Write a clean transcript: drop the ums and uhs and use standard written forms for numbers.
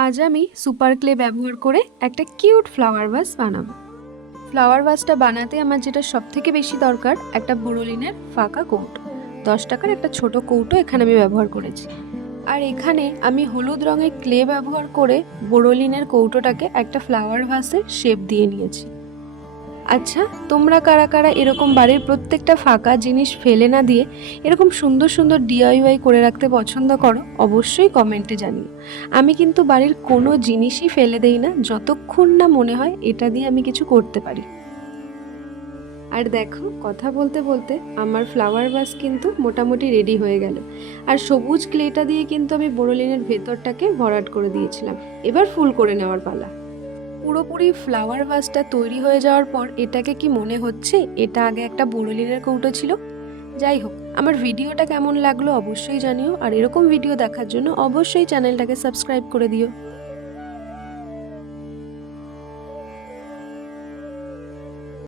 আজ আমি super clay ব্যবহার করে একটা কিউট ফ্লাওয়ার ভাস বানাবো। ফ্লাওয়ার ভাসটা বানাতে আমার যেটা সব থেকে বেশি দরকার, একটা বোরোলিনের ফাঁকা কৌটো। 10 টাকার একটা ছোট কৌটো এখানে আমি ব্যবহার করেছি। আর এখানে আমি হলুদ রঙের ক্লে ব্যবহার করে বোরোলিনের কৌটোটাকে একটা ফ্লাওয়ার ভাসের শেপ দিয়ে নিয়েছি। আচ্ছা, তোমরা কারা কারা এরকম বাড়ির প্রত্যেকটা ফাঁকা জিনিস ফেলে না দিয়ে এরকম সুন্দর সুন্দর ডিআইওয়াই করে রাখতে পছন্দ করো? অবশ্যই কমেন্টে জানিও। আমি কিন্তু বাড়ির কোনো জিনিসই ফেলে দেই না, যতক্ষণ না মনে হয় এটা দিয়ে আমি কিছু করতে পারি। আর দেখো, কথা বলতে বলতে আমার ফ্লাওয়ার ভাস কিন্তু মোটামুটি রেডি হয়ে গেল। আর সবুজ ক্লেটা দিয়ে কিন্তু আমি বোরোলিনের ভেতরটাকে ভরাট করে দিয়েছিলাম। এবার ফুল করে নেওয়ার পালা। পুরোপুরি ফ্লাওয়ার ভাসটা তৈরি হয়ে যাওয়ার পর এটাকে কি মনে হচ্ছে এটা আগে একটা বোরোলিনের কৌটো ছিল? যাই হোক, আমার ভিডিওটা কেমন লাগলো অবশ্যই জানিও। আর এরকম ভিডিও দেখার জন্য অবশ্যই চ্যানেলটাকে সাবস্ক্রাইব করে দিও।